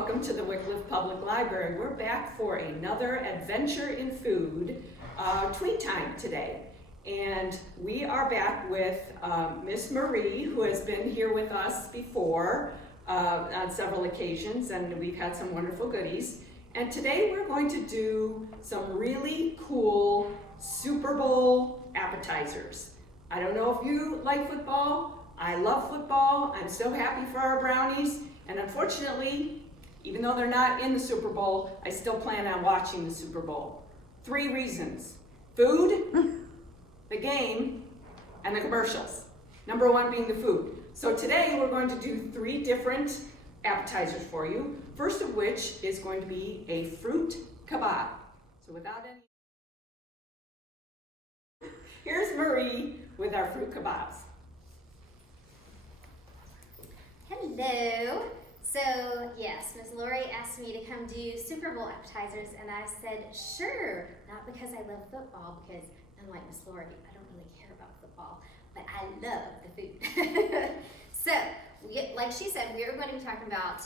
welcome to the Wickliffe Public Library. We're back for another adventure in food, Tween time today. And we are back with Miss Marie, who has been here with us before on several occasions, and we've had some wonderful goodies. And today we're going to do some really cool Super Bowl appetizers. I don't know if you like football. I love football. I'm so happy for our Brownies. And unfortunately, even though they're not in the Super Bowl, I still plan on watching the Super Bowl. 3 reasons: food, the game, and the commercials. Number 1 being the food. So today we're going to do 3 different appetizers for you. First of which is going to be a fruit kebab. So without any... Here's Marie with our fruit kebabs. Hello. So yes, Ms. Lori asked me to come do Super Bowl appetizers, and I said sure, not because I love football, because unlike Ms. Lori, I don't really care about football, but I love the food. So, like she said, we are going to be talking about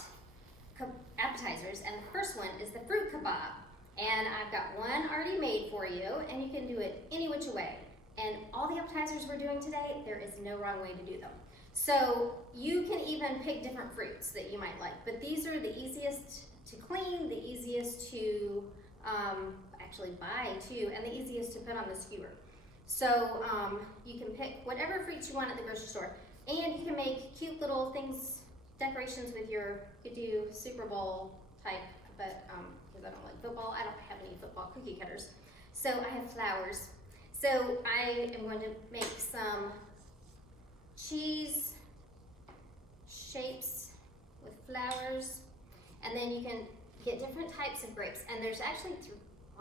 appetizers, and the first one is the fruit kebab. And I've got one already made for you, and you can do it any which way. And all the appetizers we're doing today, there is no wrong way to do them. So you can even pick different fruits that you might like, but these are the easiest to clean, the easiest to actually buy too, and the easiest to put on the skewer. So you can pick whatever fruits you want at the grocery store, and you can make cute little things, decorations with you could do Super Bowl type, but because I don't like football, I don't have any football cookie cutters. So I have flowers. So I am going to make some cheese shapes with flowers, and then you can get different types of grapes, and there's actually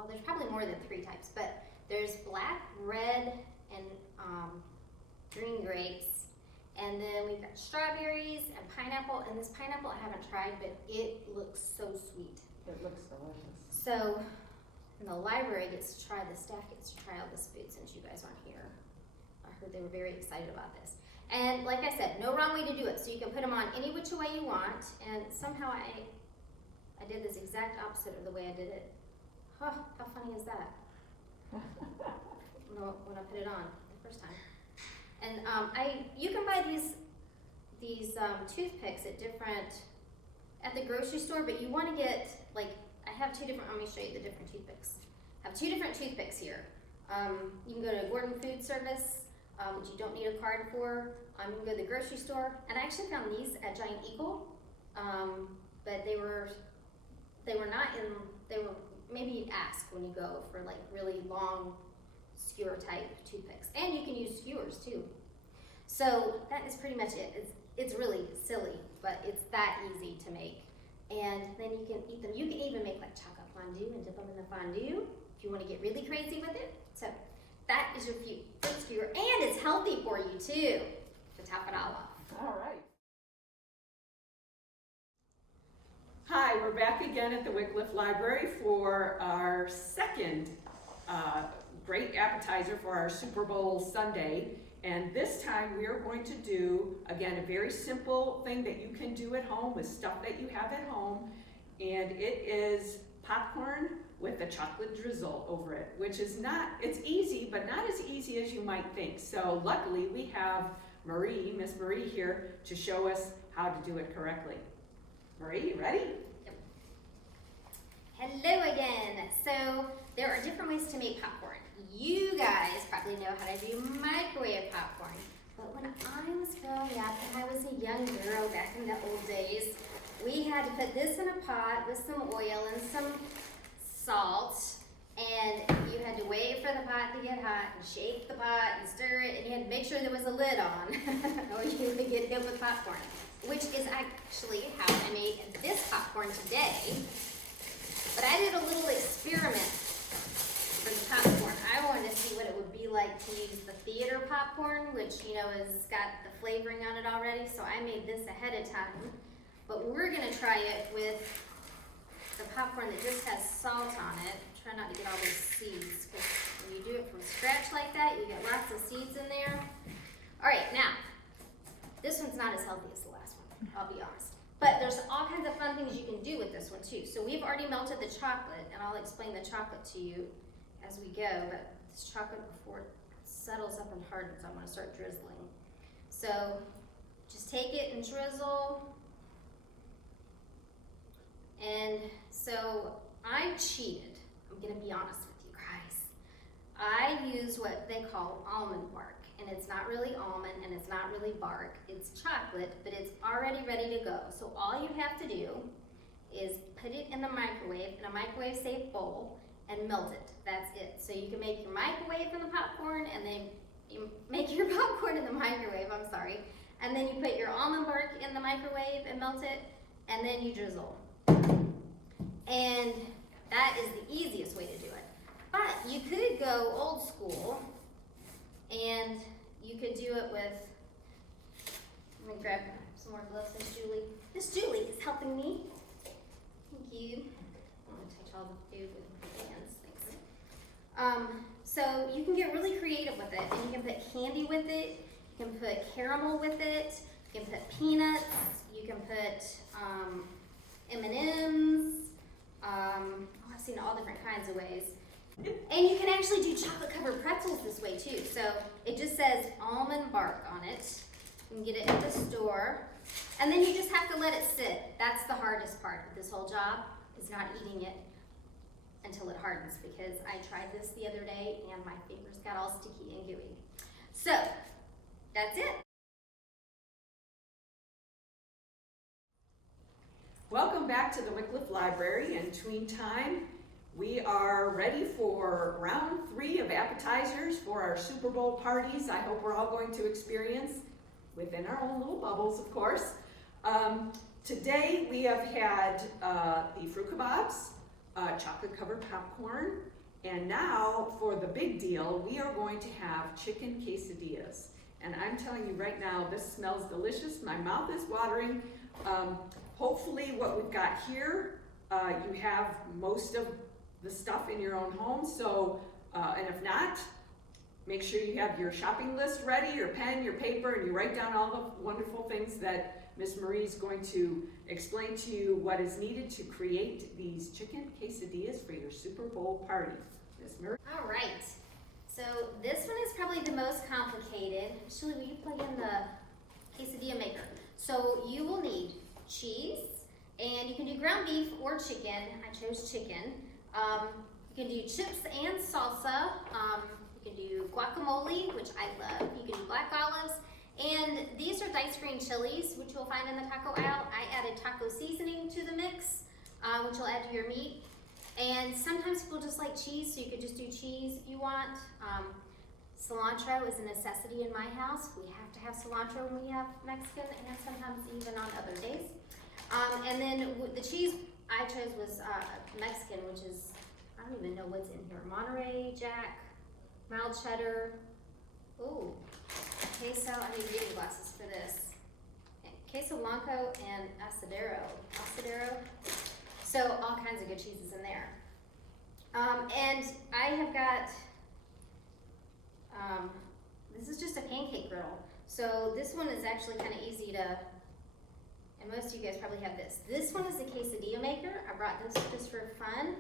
there's probably more than 3 types, but there's black, red, and green grapes, and then we've got strawberries and pineapple, and this pineapple I haven't tried, but it looks so sweet. It looks delicious. So, and the library gets to try, the staff gets to try all this food since you guys aren't here. I heard they were very excited about this. And like I said, no wrong way to do it. So you can put them on any which way you want. And somehow I did this exact opposite of the way I did it. Huh, how funny is that? When I put it on the first time. And you can buy these toothpicks at the grocery store, but you want to get, like, I have 2 different, let me show you the different toothpicks. I have 2 different toothpicks here. You can go to Gordon Food Service, which you don't need a card for. You can go to the grocery store, and I actually found these at Giant Eagle, but they were maybe you'd ask when you go for like really long skewer type toothpicks, and you can use skewers too. So that is pretty much it. It's really silly, but it's that easy to make. And then you can eat them. You can even make like chocolate fondue and dip them in the fondue if you want to get really crazy with it. So that is your fruit skewer, and it's healthy for you too, to top it all off. All right. Hi, we're back again at the Wickliffe Library for our second great appetizer for our Super Bowl Sunday. And this time we are going to do, again, a very simple thing that you can do at home with stuff that you have at home. And it is popcorn with a chocolate drizzle over it, which is it's easy, but not as easy as you might think. So luckily we have Miss Marie here to show us how to do it correctly. Marie, you ready? Yep. Hello again. So there are different ways to make popcorn. You guys probably know how to do microwave popcorn, but when I was growing up and I was a young girl back in the old days, we had to put this in a pot with some oil and some salt, and you had to wait for the pot to get hot and shake the pot and stir it, and you had to make sure there was a lid on or you would get hit with popcorn, which is actually how I made this popcorn today. But I did a little experiment for the popcorn. I wanted to see what it would be like to use the theater popcorn, which, has got the flavoring on it already, so I made this ahead of time. But we're gonna try it with the popcorn that just has salt on it. Try not to get all those seeds, because when you do it from scratch like that, you get lots of seeds in there. All right, now, this one's not as healthy as the last one, I'll be honest. But there's all kinds of fun things you can do with this one too. So we've already melted the chocolate, and I'll explain the chocolate to you as we go, but this chocolate, before it settles up and hardens, I'm gonna start drizzling. So just take it and drizzle. And so I cheated, I'm gonna be honest with you guys. I use what they call almond bark, and it's not really almond and it's not really bark, it's chocolate, but it's already ready to go. So all you have to do is put it in the microwave, in a microwave safe bowl, and melt it. That's it. So you can make your microwave in the popcorn, and then you make your popcorn in the microwave, I'm sorry. And then you put your almond bark in the microwave and melt it, and then you drizzle. And that is the easiest way to do it. But you could go old school, and you could do it with, let me grab some more gloves, Miss Julie is helping me. Thank you. I'm gonna touch all the food with my hands, thanks. So you can get really creative with it, and you can put candy with it, you can put caramel with it, you can put peanuts, you can put M&Ms, I've seen all different kinds of ways. And you can actually do chocolate covered pretzels this way too. So it just says almond bark on it. You can get it at the store. And then you just have to let it sit. That's the hardest part of this whole job, is not eating it until it hardens, because I tried this the other day and my fingers got all sticky and gooey. So that's it. Welcome back to the Wycliffe Library and Tween Time. We are ready for round 3 of appetizers for our Super Bowl parties. I hope we're all going to experience within our own little bubbles, of course. Today we have had the fruit kebabs, chocolate covered popcorn, and now for the big deal, we are going to have chicken quesadillas. And I'm telling you right now, this smells delicious. My mouth is watering. Hopefully what we've got here, you have most of the stuff in your own home. So, and if not, make sure you have your shopping list ready, your pen, your paper, and you write down all the wonderful things that Miss Marie is going to explain to you what is needed to create these chicken quesadillas for your Super Bowl party. Miss Marie? All right. So this one is probably the most complicated. Shirley, will you plug in the quesadilla maker? So you will need cheese, and you can do ground beef or chicken. I chose chicken. You can do chips and salsa. You can do guacamole, which I love. You can do black olives. And these are diced green chilies, which you'll find in the taco aisle. I added taco seasoning to the mix, which you'll add to your meat. And sometimes people just like cheese, so you could just do cheese if you want. Cilantro is a necessity in my house. We have to have cilantro when we have Mexican, and sometimes even on other days. And then the cheese I chose was Mexican, which is, I don't even know what's in here. Monterey Jack, mild cheddar. Ooh, queso. I need reading glasses for this. Queso Blanco and Asadero. So all kinds of good cheeses in there. And I have got, this is just a pancake griddle. So this one is actually kind of easy to, and most of you guys probably have this. This one is a quesadilla maker. I brought this just for fun,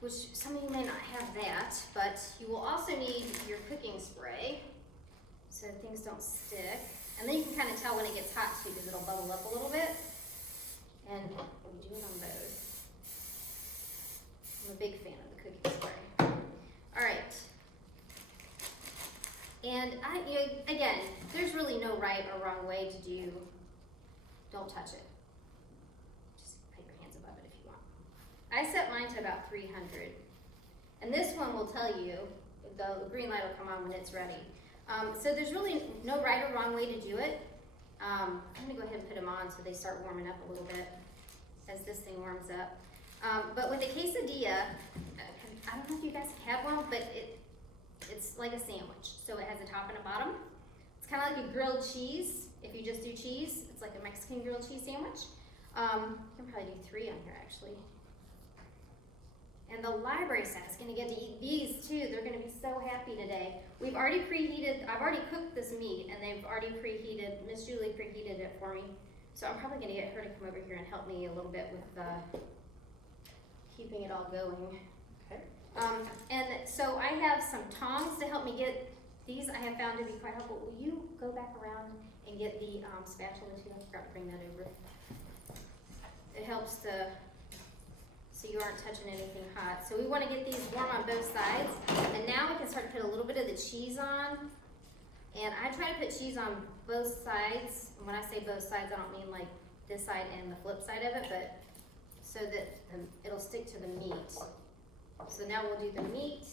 which some of you may not have that, but you will also need your cooking spray so things don't stick. And then you can kind of tell when it gets hot too, because it'll bubble up a little bit. And we do it on both. I'm a big fan of the cooking spray. All right. And again, there's really no right or wrong way to do, don't touch it. Just put your hands above it if you want. I set mine to about 300. And this one will tell you, the green light will come on when it's ready. So there's really no right or wrong way to do it. I'm gonna go ahead and put them on so they start warming up a little bit as this thing warms up. But with a quesadilla, I don't know if you guys have one, but it's like a sandwich. So it has a top and a bottom. It's kind of like a grilled cheese. If you just do cheese, it's like a Mexican grilled cheese sandwich. You can probably do 3 on here actually. And the library staff is gonna get to eat these too. They're gonna be so happy today. I've already cooked this meat and they've already preheated, Miss Julie preheated it for me. So I'm probably gonna get her to come over here and help me a little bit with keeping it all going. Okay. And so I have some tongs to help me get these. I have found to be quite helpful. Will you go back around and get the spatula too? I forgot to bring that over. It helps to, so you aren't touching anything hot. So we want to get these warm on both sides. And now we can start to put a little bit of the cheese on. And I try to put cheese on both sides. And when I say both sides, I don't mean like this side and the flip side of it, but so that it'll stick to the meat. So now we'll do the meat.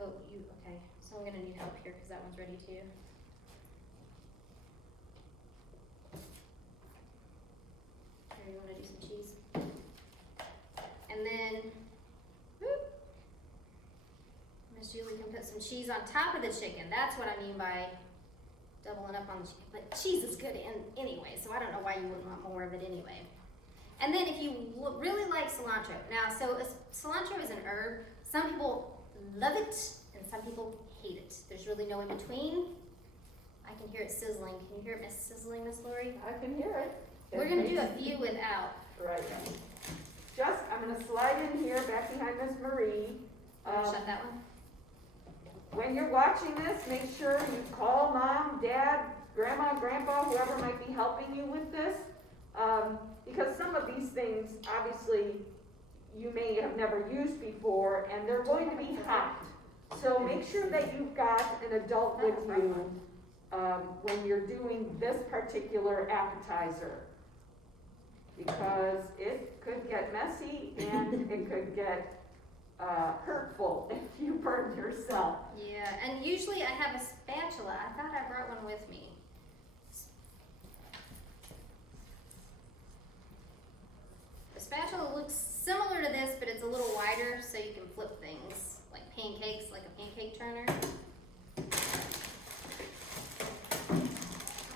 Oh, okay. So I'm gonna need help here because that one's ready too. Here, you wanna do some cheese? And then, whoop, Miss Julie can put some cheese on top of the chicken. That's what I mean by doubling up on the chicken. But cheese is good anyway, so I don't know why you wouldn't want more of it anyway. And then if you really like cilantro, now cilantro is an herb. Some people love it and some people hate it. There's really no in between. I can hear it sizzling. Can you hear it sizzling, Miss Lori? I can hear it. We're gonna do a few without. Right. I'm gonna slide in here back behind Miss Marie. Shut that one. When you're watching this, make sure you call mom, dad, grandma, grandpa, whoever might be helping you with this. Because some of these things, obviously, you may have never used before, and they're going to be hot. So make sure that you've got an adult with you when you're doing this particular appetizer. Because it could get messy and it could get hurtful if you burn yourself. Yeah, and usually I have a spatula. I thought I brought one with me. The spatula looks similar to this, but it's a little wider, so you can flip things like pancakes, like a pancake turner. I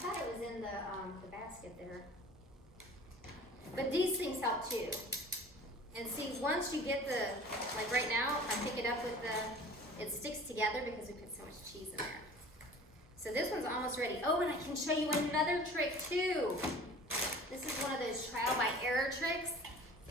thought it was in the basket there. But these things help too. And see, once you get like right now, if I pick it up with it sticks together because we put so much cheese in there. So this one's almost ready. Oh, and I can show you another trick too. This is one of those trial by error tricks.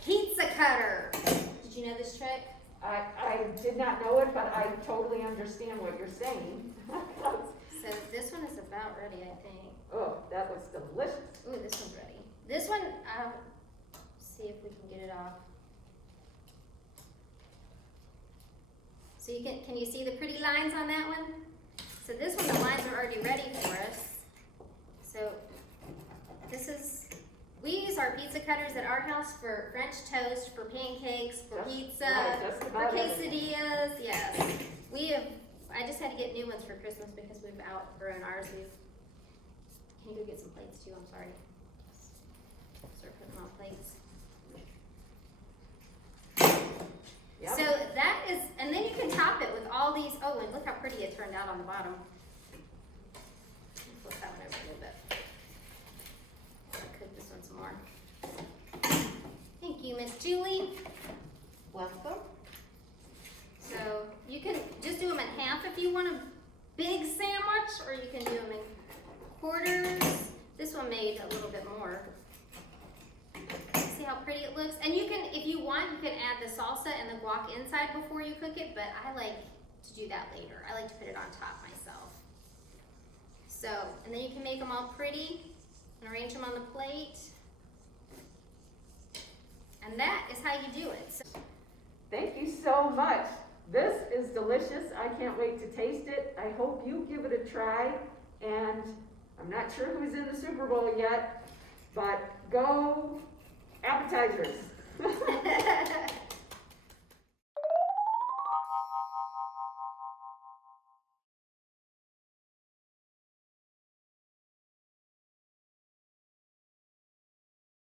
Pizza cutter. Did you know this trick? I did not know it, but I totally understand what you're saying. So this one is about ready, I think. Oh, that looks delicious. Ooh, this one's ready. This one, I'll see if we can get it off. So can you see the pretty lines on that one? So this one, the lines are already ready for us. So we use our pizza cutters at our house for French toast, for pancakes, for pizza, for quesadillas, yes. I just had to get new ones for Christmas because we've outgrown ours. Can you go get some plates too? I'm sorry. Start putting on plates. Yep. So that is, and then you can top it with all these, oh, and look how pretty it turned out on the bottom. Flip that one over a little bit. I'll cook this one some more. Thank you, Miss Julie. Welcome. So you can just do them in half if you want a big sandwich, or you can do them in quarters. This one made a little bit more. See how pretty it looks? And you can, if you want, you can add the salsa and the guac inside before you cook it, but I like to do that later. I like to put it on top myself. So, and then you can make them all pretty and arrange them on the plate. And that is how you do it. So, Thank you so much. This is delicious. I can't wait to taste it. I hope you give it a try. And I'm not sure who's in the Super Bowl yet, but go Appetizers.